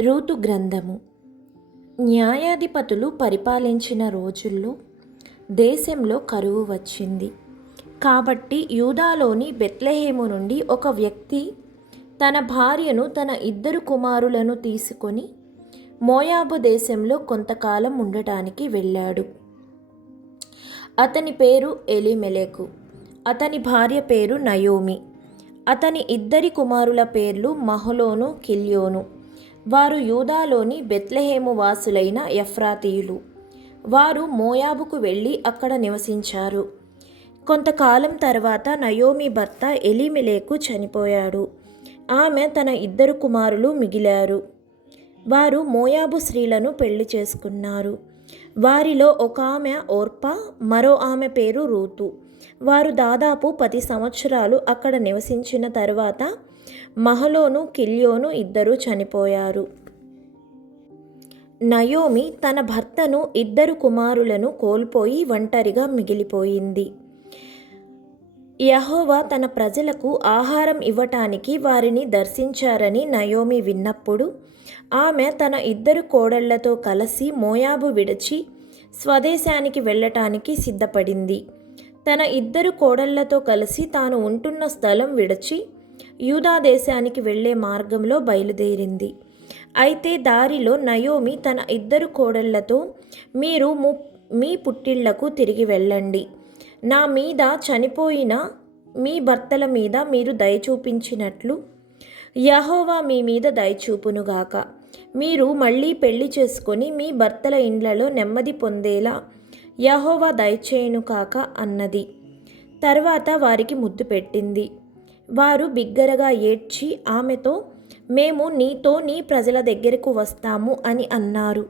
Ruth గ్రంథము. న్యాయాధిపతులు పరిపాలించిన రోజుల్లో దేశంలో కరువు వచ్చింది. కాబట్టి యూదాలోని బెత్లెహేము నుండి ఒక వ్యక్తి తన భార్యను తన ఇద్దరు కుమారులను తీసుకొని మోయాబు దేశంలో కొంతకాలం ఉండటానికి వెళ్ళాడు. అతని పేరు ఎలిమెలెకు అతని భార్య పేరు నయోమి అతని ఇద్దరి కుమారుల పేర్లు మహలోను కిల్యోను. వారు యూదాలోని బెత్లెహేము వాసులైన ఎఫ్రాతీయులు. వారు మోయాబుకు వెళ్ళి అక్కడ నివసించారు. కొంతకాలం తర్వాత నయోమి భర్త ఎలిమెలేకు చనిపోయాడు. ఆమె తన ఇద్దరు కుమారులు మిగిలారు. వారు మోయాబు స్త్రీలను పెళ్ళి చేసుకున్నారు. వారిలో ఒక ఆమె ఓర్పా మరో ఆమె పేరు రూతు. వారు దాదాపు పది సంవత్సరాలు అక్కడ నివసించిన తర్వాత మహలోను కిల్యోను ఇద్దరు చనిపోయారు. నయోమి తన భర్తను ఇద్దరు కుమారులను కోల్పోయి ఒంటరిగా మిగిలిపోయింది. యహోవా తన ప్రజలకు ఆహారం ఇవ్వటానికి వారిని దర్శించారని నయోమి విన్నప్పుడు ఆమె తన ఇద్దరు కోడళ్ళతో కలిసి మోయాబు విడిచి స్వదేశానికి వెళ్ళటానికి సిద్ధపడింది. తన ఇద్దరు కోడళ్ళతో కలిసి తాను ఉంటున్న స్థలం విడిచి యూదా దేశానికి వెళ్ళే మార్గంలో బయలుదేరింది. అయితే దారిలో నయోమి తన ఇద్దరు కోడళ్ళతో మీరు ము మీ పుట్టిళ్ళకు తిరిగి వెళ్ళండి. నా మీద చనిపోయిన మీ భర్తల మీద మీరు దయ చూపించినట్లు యహోవా మీ మీద దయచూపునుగాక మీరు మళ్ళీ పెళ్ళి చేసుకొని మీ భర్తల ఇండ్లలో నెమ్మది పొందేలా యహోవా దయచేయును కాక అన్నది. తర్వాత వారికి ముద్దు పెట్టింది. వారు బిగ్గరగా ఏడ్చి ఆమెతో మేము నీతో నీ ప్రజల దగ్గరకు వస్తాము అని అన్నారు.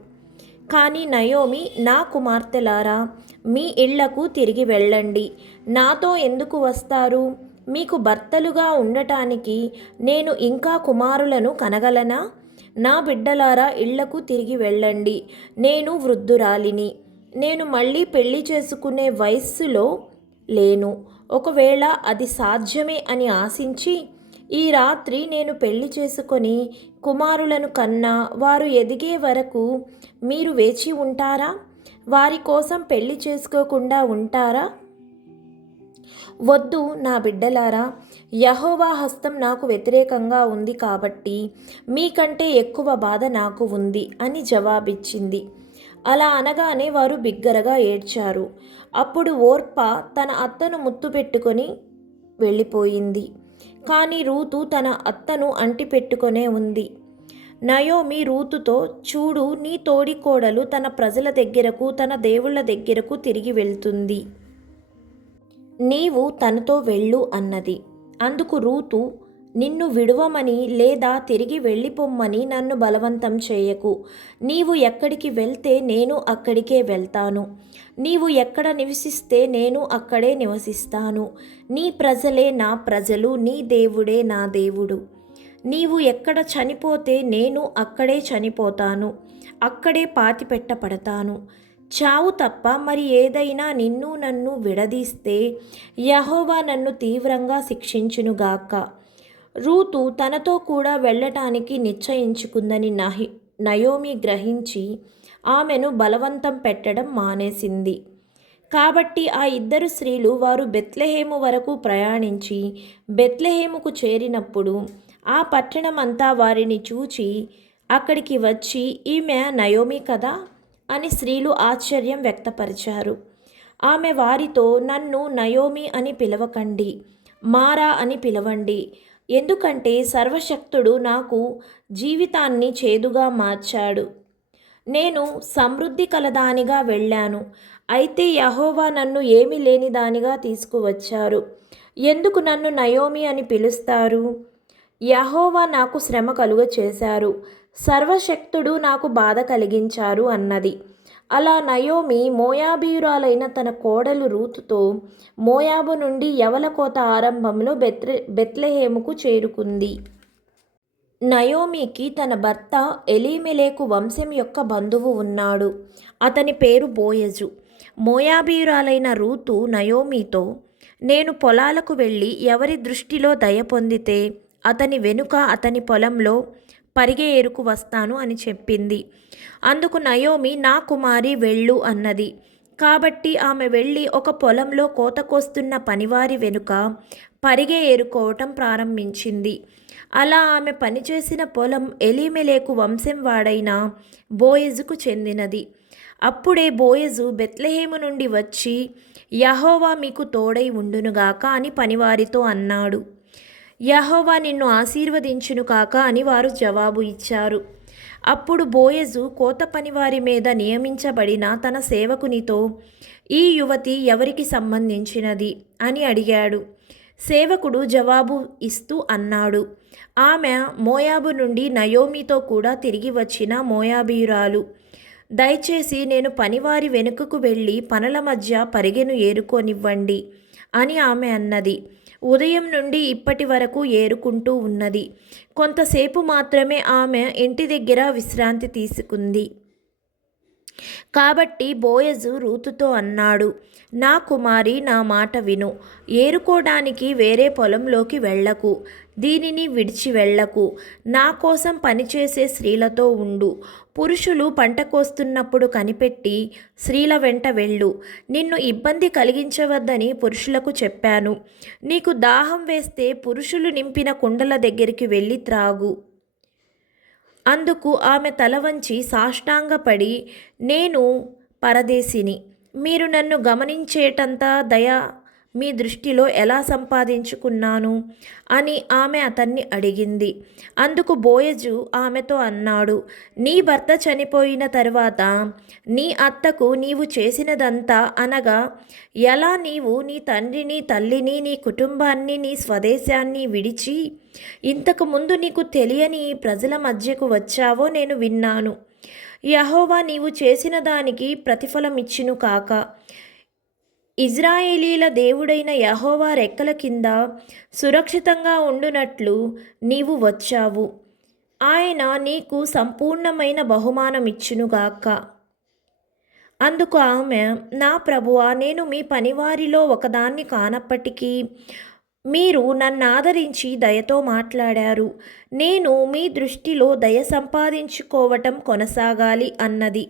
కానీ నయోమి నా కుమార్తెలారా మీ ఇళ్ళకు తిరిగి వెళ్ళండి. నాతో ఎందుకు వస్తారు? మీకు భర్తలుగా ఉండటానికి నేను ఇంకా కుమారులను కనగలనా? నా బిడ్డలారా ఇళ్ళకు తిరిగి వెళ్ళండి. నేను వృద్ధురాలిని. నేను మళ్ళీ పెళ్ళి చేసుకునే వయస్సులో లేను. ఒకవేళ అది సాధ్యమే అని ఆశించి ఈ రాత్రి నేను పెళ్ళి చేసుకొని కుమారులను కన్నా వారు ఎదిగే వరకు మీరు వేచి ఉంటారా? వారి కోసం పెళ్ళి చేసుకోకుండా ఉంటారా? వద్దు నా బిడ్డలారా యహోవా హస్తం నాకు వ్యతిరేకంగా ఉంది కాబట్టి మీకంటే ఎక్కువ బాధ నాకు ఉంది అని జవాబిచ్చింది. అలా అనగానే వారు బిగ్గరగా ఏడ్చారు. అప్పుడు ఓర్ప తన అత్తను ముత్తు పెట్టుకొని వెళ్ళిపోయింది. కానీ రూతు తన అత్తను అంటి పెట్టుకొనే ఉంది. నయోమి రూతుతో చూడు నీ తోడి కోడలు తన ప్రజల దగ్గరకు తన దేవుళ్ళ దగ్గరకు తిరిగి వెళ్తుంది. నీవు తనతో వెళ్ళు అన్నది. అందుకు రూతు నిన్ను విడువమని లేదా తిరిగి వెళ్ళిపోమ్మని నన్ను బలవంతం చేయకు. నీవు ఎక్కడికి వెళ్తే నేను అక్కడికే వెళ్తాను. నీవు ఎక్కడ నివసిస్తే నేను అక్కడే నివసిస్తాను. నీ ప్రజలే నా ప్రజలు నీ దేవుడే నా దేవుడు. నీవు ఎక్కడ చనిపోతే నేను అక్కడే చనిపోతాను. అక్కడే పాతిపెట్టబడతాను. చావు తప్ప మరి ఏదైనా నిన్ను నన్ను విడదీస్తే యహోవా నన్ను తీవ్రంగా శిక్షించునుగాక. రూతు తనతో కూడా వెళ్ళటానికి నిశ్చయించుకుందని నహి నయోమి గ్రహించి ఆమెను బలవంతం పెట్టడం మానేసింది. కాబట్టి ఆ ఇద్దరు స్త్రీలు వారు బెత్లెహేము వరకు ప్రయాణించి బెత్లెహేముకు చేరినప్పుడు ఆ పట్టణమంతా వారిని చూచి అక్కడికి వచ్చి ఈమె నయోమి కదా? అని స్త్రీలు ఆశ్చర్యం వ్యక్తపరిచారు. ఆమె వారితో నన్ను నయోమి అని పిలవకండి మారా అని పిలవండి ఎందుకంటే సర్వశక్తుడు నాకు జీవితాన్ని చేదుగా మార్చాడు. నేను సమృద్ధి కలదానిగా వెళ్ళాను. అయితే యహోవా నన్ను ఏమీ లేని దానిగా తీసుకువచ్చారు. ఎందుకు నన్ను నయోమి అని పిలుస్తారు? యహోవా నాకు శ్రమ కలుగ చేశారు సర్వశక్తుడు నాకు బాధ కలిగించారు అన్నది. అలా నయోమి మోయాబీయురాలైన తన కోడలు రూతుతో మోయాబు నుండి యవలకోత ఆరంభంలో బెత్రె బెత్లెహేముకు చేరుకుంది. నయోమికి తన భర్త ఎలీమెలేకు వంశం యొక్క బంధువు ఉన్నాడు. అతని పేరు బోయజు. మోయాబీయురాలైన రూతు నయోమితో నేను పొలాలకు వెళ్ళి ఎవరి దృష్టిలో దయ పొందితే అతని వెనుక అతని పొలంలో పరిగె ఏరుకు వస్తాను అని చెప్పింది. అందుకు నయోమి నా కుమారి వెళ్ళు అన్నది. కాబట్టి ఆమె వెళ్ళి ఒక పొలంలో కోతకొస్తున్న పనివారి వెనుక పరిగె ఏరుకోవటం ప్రారంభించింది. అలా ఆమె పనిచేసిన పొలం ఎలిమెలేకు వంశం వాడైన బోయజుకు చెందినది. అప్పుడే బోయజు బెత్లహేము నుండి వచ్చి యహోవా మీకు తోడై ఉండునుగాక అని పనివారితో అన్నాడు. యహోవా నిన్ను ఆశీర్వదించును కాక అని వారు జవాబు ఇచ్చారు. అప్పుడు బోయజు కోత పనివారి మీద నియమించబడిన తన సేవకునితో ఈ యువతి ఎవరికి సంబంధించినది? అని అడిగాడు. సేవకుడు జవాబు ఇస్తూ అన్నాడు. ఆమె మోయాబు నుండి నయోమితో కూడా తిరిగి వచ్చిన మోయాబీయురాలు దయచేసి నేను పనివారి వెనుకకు వెళ్ళి పనుల మధ్య పరిగెను ఏరుకోనివ్వండి అని ఆమె అన్నది. ఉదయం నుండి ఇప్పటి వరకు ఏరుకుంటూ ఉన్నది. కొంతసేపు మాత్రమే ఆమె ఇంటి దగ్గర విశ్రాంతి తీసుకుంది. కాబట్టి బోయజు రూతుతో అన్నాడు నా కుమారి నా మాట విను. ఏరుకోవడానికి వేరే పొలంలోకి వెళ్ళకు. దీనిని విడిచి వెళ్ళకు. నా కోసం పనిచేసే స్త్రీలతో ఉండు. పురుషులు పంట కోస్తున్నప్పుడు కనిపెట్టి స్త్రీల వెంట వెళ్ళు. నిన్ను ఇబ్బంది కలిగించవద్దని పురుషులకు చెప్పాను. నీకు దాహం వేస్తే పురుషులు నింపిన కుండల దగ్గరికి వెళ్ళి త్రాగు. అందుకు ఆమె తల వంచి సాష్టాంగపడి నేను పరదేశిని. మీరు నన్ను గమనించేటంత దయ మీ దృష్టిలో ఎలా సంపాదించుకున్నాను? అని ఆమె అతన్ని అడిగింది. అందుకు బోయజు ఆమెతో అన్నాడు నీ భర్త చనిపోయిన తర్వాత నీ అత్తకు నీవు చేసినదంతా అనగా ఎలా నీవు నీ తండ్రిని తల్లిని నీ కుటుంబాన్ని నీ స్వదేశాన్ని విడిచి ఇంతకు ముందు నీకు తెలియని ప్రజల మధ్యకు వచ్చావో నేను విన్నాను. యహోవా నీవు చేసిన దానికి ప్రతిఫలం ఇచ్చిను కాక. ఇజ్రాయేలీల దేవుడైన యహోవా రెక్కల కింద సురక్షితంగా ఉండునట్లు నీవు వచ్చావు. ఆయన నీకు సంపూర్ణమైన బహుమానం ఇచ్చునుగాక అందుకు ఆమె నా ప్రభువా నేను మీ పనివారిలో ఒకదాన్ని కానప్పటికీ మీరు నన్ను ఆదరించి దయతో మాట్లాడారు. నేను మీ దృష్టిలో దయ సంపాదించుకోవటం కొనసాగాలి అన్నది.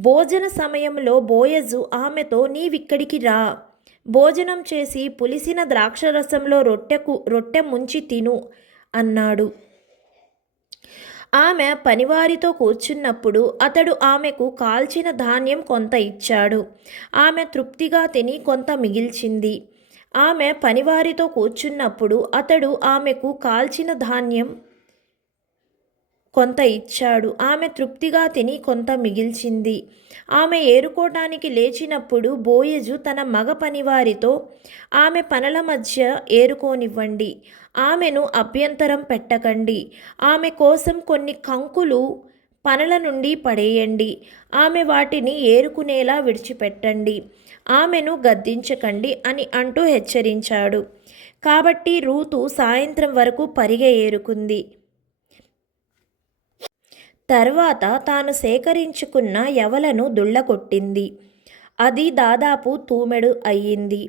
భోజన సమయంలో బోయజు ఆమెతో నీవిక్కడికి రా. భోజనం చేసి పులిసిన ద్రాక్షరసంలో రొట్టెకు రొట్టె ముంచి తిను అన్నాడు. ఆమె పనివారితో కూర్చున్నప్పుడు అతడు ఆమెకు కాల్చిన ధాన్యం కొంత ఇచ్చాడు. ఆమె తృప్తిగా తిని కొంత మిగిల్చింది. ఆమె పనివారితో కూర్చున్నప్పుడు అతడు ఆమెకు కాల్చిన ధాన్యం కొంత ఇచ్చాడు. ఆమె తృప్తిగా తిని కొంత మిగిల్చింది. ఆమె ఏరుకోవటానికి లేచినప్పుడు బోయజు తన మగ పనివారితో ఆమె పనుల మధ్య ఏరుకోనివ్వండి. ఆమెను అభ్యంతరం పెట్టకండి. ఆమె కోసం కొన్ని కంకులు పనుల నుండి పడేయండి. ఆమె వాటిని ఏరుకునేలా విడిచిపెట్టండి. ఆమెను గద్దించకండి అని అంటూ హెచ్చరించాడు. కాబట్టి రూతు సాయంత్రం వరకు పరిగె ఏరుకుంది. తర్వాత తాను సేకరించుకున్న యవలను దుళ్ళకొట్టింది అది దాదాపు తూమెడు అయ్యింది.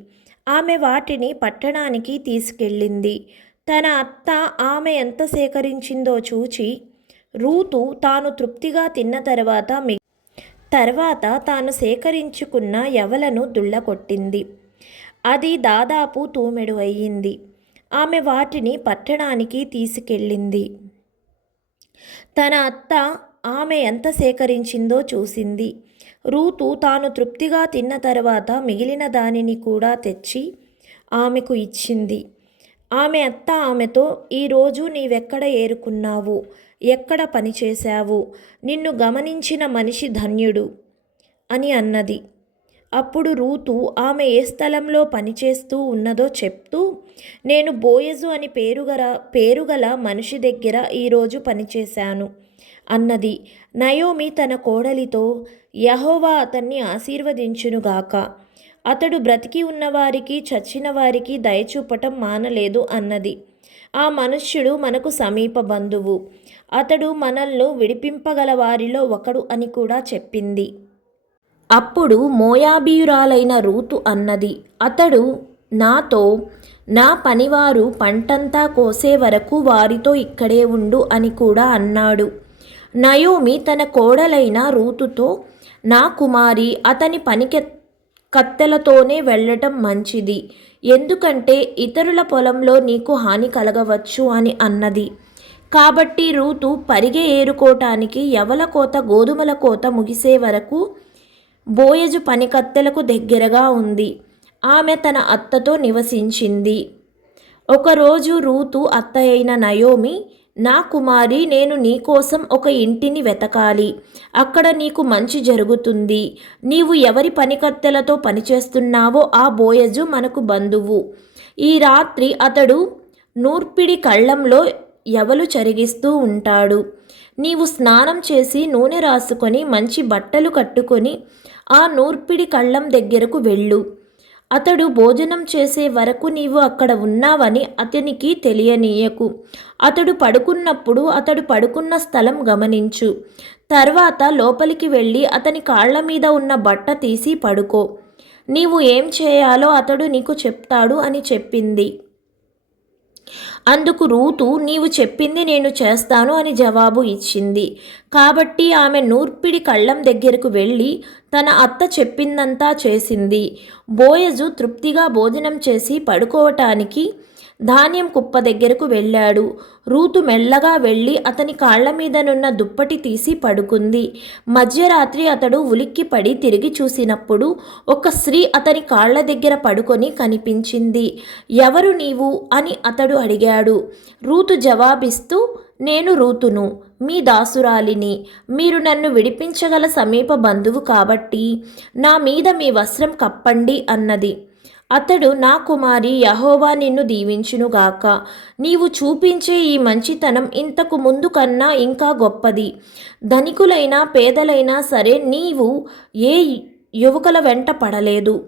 ఆమె వాటిని పట్టణానికి తీసుకెళ్ళింది. తన అత్త ఆమె ఎంత సేకరించిందో చూచి రూతు తాను తృప్తిగా తిన్న తర్వాత మి తర్వాత తాను సేకరించుకున్న యవలను దుళ్ళకొట్టింది అది దాదాపు తూమెడు అయ్యింది. ఆమె వాటిని పట్టణానికి తీసుకెళ్ళింది. తన అత్త ఆమె ఎంత సేకరించిందో చూసింది. రూతు తాను తృప్తిగా తిన్న తర్వాత మిగిలిన దానిని కూడా తెచ్చి ఆమెకు ఇచ్చింది. ఆమె అత్త ఆమెతో ఈరోజు నీవెక్కడ ఏరుకున్నావు? ఎక్కడ పనిచేశావు? నిన్ను గమనించిన మనిషి ధన్యుడు అని అన్నది. అప్పుడు రూతు ఆమె ఏ స్థలంలో పనిచేస్తూ ఉన్నదో చెప్తూ నేను బోయజు అని పేరుగల పేరుగల మనిషి దగ్గర ఈరోజు పనిచేశాను అన్నది. నయోమి తన కోడలితో యహోవా అతన్ని ఆశీర్వదించునుగాక అతడు బ్రతికి ఉన్నవారికి చచ్చిన వారికి దయచూపటం మానలేదు అన్నది. ఆ మనుష్యుడు మనకు సమీప బంధువు. అతడు మనల్ని విడిపింపగల వారిలో ఒకడు అని కూడా చెప్పింది. అప్పుడు మోయాబీయురాలైన రూతు అన్నది అతడు నాతో నా పనివారు పంటంతా కోసే వరకు వారితో ఇక్కడే ఉండు అని కూడా అన్నాడు. నయోమి తన కోడలైన రూతుతో నా కుమారి అతని పనికి కత్తెలతోనే వెళ్ళటం మంచిది. ఎందుకంటే ఇతరుల పొలంలో నీకు హాని కలగవచ్చు అని అన్నది. కాబట్టి రూతు పరిగె ఏరుకోటానికి యవల కోత గోధుమల కోత ముగిసే వరకు బోయజు పనికత్తెలకు దగ్గరగా ఉంది. ఆమె తన అత్తతో నివసించింది. ఒకరోజు రూతు అత్త అయిన నయోమి నా కుమారి నేను నీకోసం ఒక ఇంటిని వెతకాలి. అక్కడ నీకు మంచి జరుగుతుంది. నీవు ఎవరి పనికత్తెలతో పనిచేస్తున్నావో ఆ బోయజు మనకు బంధువు. ఈ రాత్రి అతడు నూర్పిడి కళ్ళంలో ఎవలు చరిగిస్తూ ఉంటాడు. నీవు స్నానం చేసి నూనె రాసుకొని మంచి బట్టలు కట్టుకొని ఆ నూర్పిడి కళ్ళం దగ్గరకు వెళ్ళు. అతడు భోజనం చేసే వరకు నీవు అక్కడ ఉన్నావని అతనికి తెలియనీయకు. అతడు పడుకున్నప్పుడు అతడు పడుకున్న స్థలం గమనించు. తర్వాత లోపలికి వెళ్ళి అతని కాళ్ళ మీద ఉన్న బట్ట తీసి పడుకో. నీవు ఏం చేయాలో అతడు నీకు చెప్తాడు అని చెప్పింది. అందుకు రూతు నీవు చెప్పింది నేను చేస్తాను అని జవాబు ఇచ్చింది. కాబట్టి ఆమె నూర్పిడి కళ్ళం దగ్గరకు వెళ్ళి తన అత్త చెప్పిందంతా చేసింది. బోయజు తృప్తిగా భోజనం చేసి పడుకోవటానికి ధాన్యం కుప్ప దగ్గరకు వెళ్ళాడు. రూతు మెల్లగా వెళ్ళి అతని కాళ్ళ మీదనున్న దుప్పటి తీసి పడుకుంది. మధ్యరాత్రి అతడు ఉలిక్కిపడి తిరిగి చూసినప్పుడు ఒక స్త్రీ అతని కాళ్ళ దగ్గర పడుకొని కనిపించింది. ఎవరు నీవు? అని అతడు అడిగాడు. రూతు జవాబిస్తూ నేను రూతును మీ దాసురాలిని. మీరు నన్ను విడిపించగల సమీప బంధువు కాబట్టి నా మీద మీ వస్త్రం కప్పండి అన్నది. అతడు నా కుమారి యహోవా నిన్ను దీవించునుగాక. నీవు చూపించే ఈ మంచితనం ఇంతకు ముందు కన్నా ఇంకా గొప్పది. ధనికులైనా పేదలైనా సరే నీవు ఏ యువకుల వెంట పడలేదు.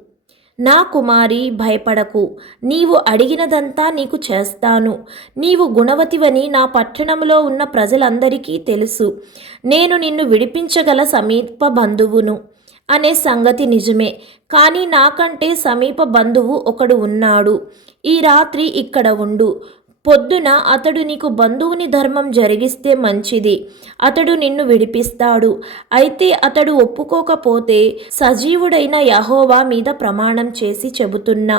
నా కుమారి భయపడకు. నీవు అడిగినదంతా నీకు చేస్తాను. నీవు గుణవతివని నా పట్టణంలో ఉన్న ప్రజలందరికీ తెలుసు. నేను నిన్ను విడిపించగల సమీప బంధువును. అనే సంగతి నిజమే. కానీ నాకంటే సమీప బంధువు ఒకడు ఉన్నాడు. ఈ రాత్రి ఇక్కడ ఉండు. పొద్దున అతడు నీకు బంధువుని ధర్మం జరిగిస్తే మంచిది. అతడు నిన్ను విడిపిస్తాడు. అయితే అతడు ఒప్పుకోకపోతే సజీవుడైన యహోవా మీద ప్రమాణం చేసి చెబుతున్నా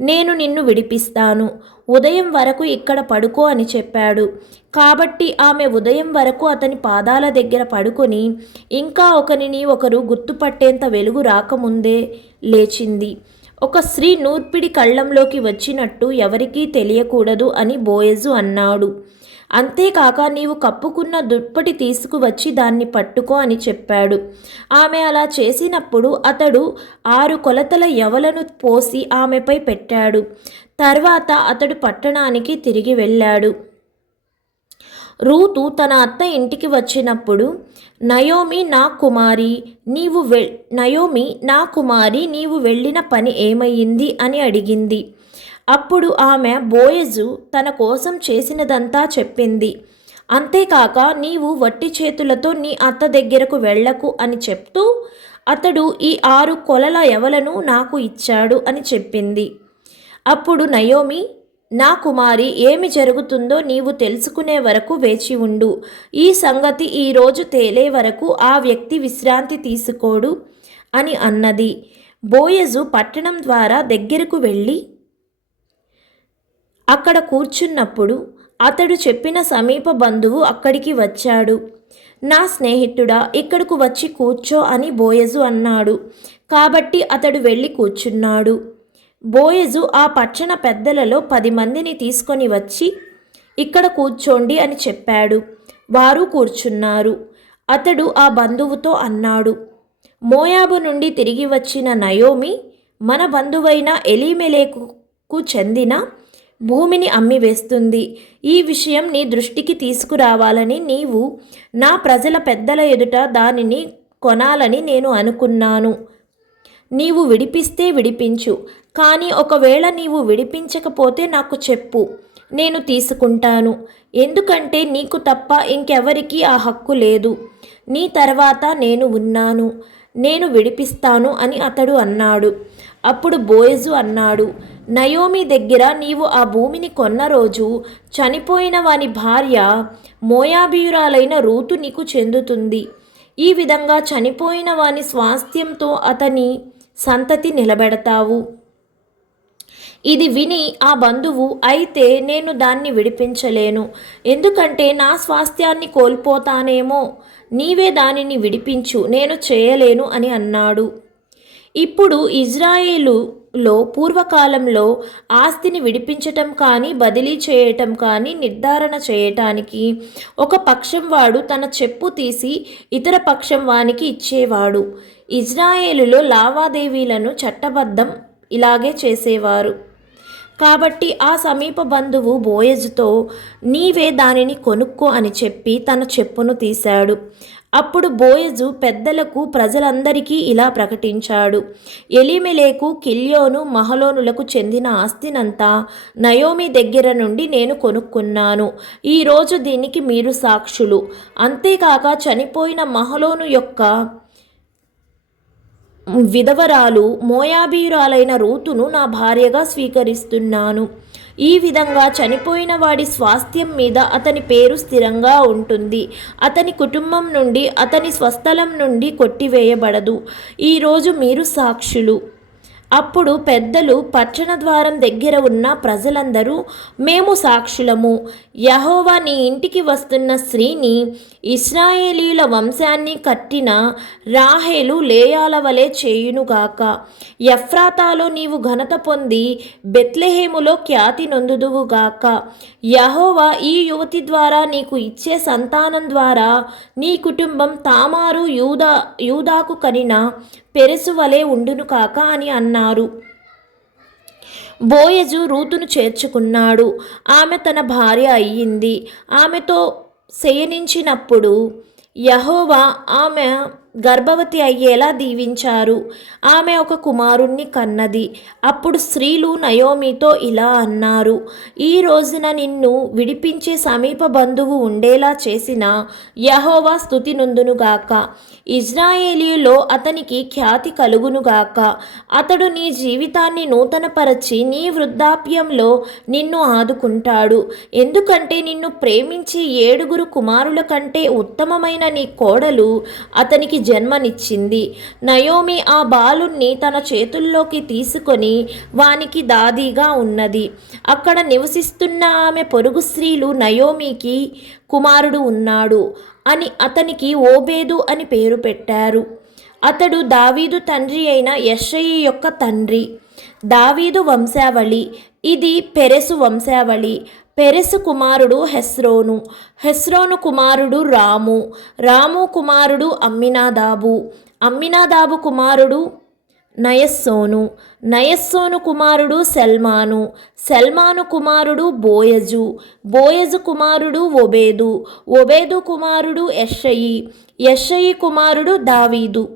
నేను నిన్ను విడిపిస్తాను. ఉదయం వరకు ఇక్కడ పడుకో అని చెప్పాడు. కాబట్టి ఆమె ఉదయం వరకు అతని పాదాల దగ్గర పడుకొని ఇంకా ఒకరిని ఒకరు గుర్తుపట్టేంత వెలుగు రాకముందే లేచింది. ఒక స్త్రీ నూర్పిడి కళ్ళంలోకి వచ్చినట్టు ఎవరికీ తెలియకూడదు అని బోయజు అన్నాడు. అంతేకాక నీవు కప్పుకున్న దుప్పటి తీసుకువచ్చి దాన్ని పట్టుకో అని చెప్పాడు. ఆమె అలా చేసినప్పుడు అతడు ఆరు కొలతల యవలను పోసి ఆమెపై పెట్టాడు. తర్వాత అతడు పట్టణానికి తిరిగి వెళ్ళాడు. రూతు తన అత్త ఇంటికి వచ్చినప్పుడు నయోమి నా కుమారి నీవు వె నయోమి నా కుమారి నీవు వెళ్ళిన పని ఏమయ్యింది? అని అడిగింది. అప్పుడు ఆమె బోయజు తన కోసం చేసినదంతా చెప్పింది. అంతేకాక నీవు వట్టి చేతులతో నీ అత్త దగ్గరకు వెళ్ళకు అని చెప్తూ అతడు ఈ ఆరు కొలల ఎవలను నాకు ఇచ్చాడు అని చెప్పింది. అప్పుడు నయోమి నా కుమారి ఏమి జరుగుతుందో నీవు తెలుసుకునే వరకు వేచి ఉండు. ఈ సంగతి ఈరోజు తేలే వరకు ఆ వ్యక్తి విశ్రాంతి తీసుకోడు అని అన్నది. బోయజు పట్టణం ద్వారా దగ్గరకు వెళ్ళి అక్కడ కూర్చున్నప్పుడు అతడు చెప్పిన సమీప బంధువు అక్కడికి వచ్చాడు. నా స్నేహితుడా ఇక్కడకు వచ్చి కూర్చో అని బోయజు అన్నాడు. కాబట్టి అతడు వెళ్ళి కూర్చున్నాడు. బోయజు ఆ పచ్చన పెద్దలలో పది మందిని తీసుకొని వచ్చి ఇక్కడ కూర్చోండి అని చెప్పాడు. వారు కూర్చున్నారు. అతడు ఆ బంధువుతో అన్నాడు మోయాబు నుండి తిరిగి వచ్చిన నయోమి మన బంధువైన ఎలిమెలేకు చెందిన భూమిని అమ్మివేస్తుంది. ఈ విషయం నీ దృష్టికి తీసుకురావాలని నీవు నా ప్రజల పెద్దల ఎదుట దానిని కొనాలని నేను అనుకున్నాను. నీవు విడిపిస్తే విడిపించు. కానీ ఒకవేళ నీవు విడిపించకపోతే నాకు చెప్పు నేను తీసుకుంటాను. ఎందుకంటే నీకు తప్ప ఇంకెవరికీ ఆ హక్కు లేదు. నీ తర్వాత నేను ఉన్నాను. నేను విడిపిస్తాను అని అతడు అన్నాడు. అప్పుడు బోయజు అన్నాడు నయోమి దగ్గర నీవు ఆ భూమిని కొన్న రోజు చనిపోయిన వాని భార్య మోయాబీయురాలైన రూతు నీకు చెందుతుంది. ఈ విధంగా చనిపోయిన వాని స్వాస్థ్యంతో అతని సంతతి నిలబెడతావు. ఇది విని ఆ బంధువు అయితే నేను దాన్ని విడిపించలేను. ఎందుకంటే నా స్వాస్థ్యాన్ని కోల్పోతానేమో. నీవే దానిని విడిపించు. నేను చేయలేను అని అన్నాడు. ఇప్పుడు ఇజ్రాయేలులో పూర్వకాలంలో ఆస్తిని విడిపించటం కానీ బదిలీ చేయటం కానీ నిర్ధారణ చేయటానికి ఒక పక్షం వాడు తన చెప్పు తీసి ఇతర పక్షం వానికి ఇచ్చేవాడు. ఇజ్రాయేలులో లావాదేవీలను చట్టబద్ధం ఇలాగే చేసేవారు. కాబట్టి ఆ సమీప బంధువు బోయజ్తో నీవే దానిని కొనుక్కో అని చెప్పి తన చెప్పును తీశాడు. అప్పుడు బోయజు పెద్దలకు ప్రజలందరికీ ఇలా ప్రకటించాడు. ఎలిమెలేకు కిల్యోను మహలోనులకు చెందిన ఆస్తినంతా నయోమి దగ్గర నుండి నేను కొనుక్కున్నాను. ఈరోజు దీనికి మీరు సాక్షులు. అంతేకాక చనిపోయిన మహలోను యొక్క విధవరాలు మోయాబీరాలైన రూతును నా భార్యగా స్వీకరిస్తున్నాను. ఈ విధంగా చనిపోయిన వాడి స్వాస్థ్యం మీద అతని పేరు స్థిరంగా ఉంటుంది. అతని కుటుంబం నుండి అతని స్వస్థలం నుండి కొట్టివేయబడదు. ఈరోజు మీరు సాక్షులు. అప్పుడు పెద్దలు పచ్చన ద్వారం దగ్గర ఉన్న ప్రజలందరూ మేము సాక్షులము. యహోవా నీ ఇంటికి వస్తున్న స్త్రీని ఇస్రాయేలీల వంశాన్ని కట్టిన రాహేలు లేయాల వలె చేయునుగాక ఎఫ్రాతాలో నీవు ఘనత పొంది బెత్లెహేములో ఖ్యాతి నొందుదువుగాక యహోవా ఈ యువతి ద్వారా నీకు ఇచ్చే సంతానం ద్వారా నీ కుటుంబం తామారు యూదా యూదాకు కనిన పెరుసు వలె ఉండును కాక అని అన్నారు. బోయజు రూతును చేర్చుకున్నాడు. ఆమె తన భార్య అయ్యింది. ఆమెతో శయనించినప్పుడు యహోవా ఆమె గర్భవతి అయ్యేలా దీవించారు. ఆమె ఒక కుమారుణ్ణి కన్నది. అప్పుడు స్త్రీలు నయోమితో ఇలా అన్నారు ఈ రోజున నిన్ను విడిపించే సమీప బంధువు ఉండేలా చేసిన యహోవా స్థుతి నుందునుగాక ఇజ్రాయేలీలో అతనికి ఖ్యాతి కలుగునుగాక అతడు నీ జీవితాన్ని నూతనపరచి నీ వృద్ధాప్యంలో నిన్ను ఆదుకుంటాడు. ఎందుకంటే నిన్ను ప్రేమించి ఏడుగురు కుమారుల కంటే ఉత్తమమైన నీ కోడలు అతనికి జన్మనిచ్చింది. నయోమి ఆ బాలుణ్ణి తన చేతుల్లోకి తీసుకొని వానికి దాదీగా ఉన్నది. అక్కడ నివసిస్తున్న ఆమె పొరుగు స్త్రీలు నయోమికి కుమారుడు ఉన్నాడు అని అతనికి ఓబేదు అని పేరు పెట్టారు. అతడు దావీదు తండ్రి అయిన యెషయి యొక్క తండ్రి. దావీదు వంశావళి. ఇది పెరెసు వంశావళి. పెరెసు కుమారుడు హెస్రోను. హెస్రోను కుమారుడు రాము. రాము కుమారుడు అమ్మినాదాబు. అమ్మినాదాబు కుమారుడు నయస్సోను. నయస్సోను కుమారుడు సల్మాను. సల్మాను కుమారుడు బోయజు. బోయజు కుమారుడు ఒబేదు ఒబేదు కుమారుడు ఎషయి ఎషయి కుమారుడు దావీదు.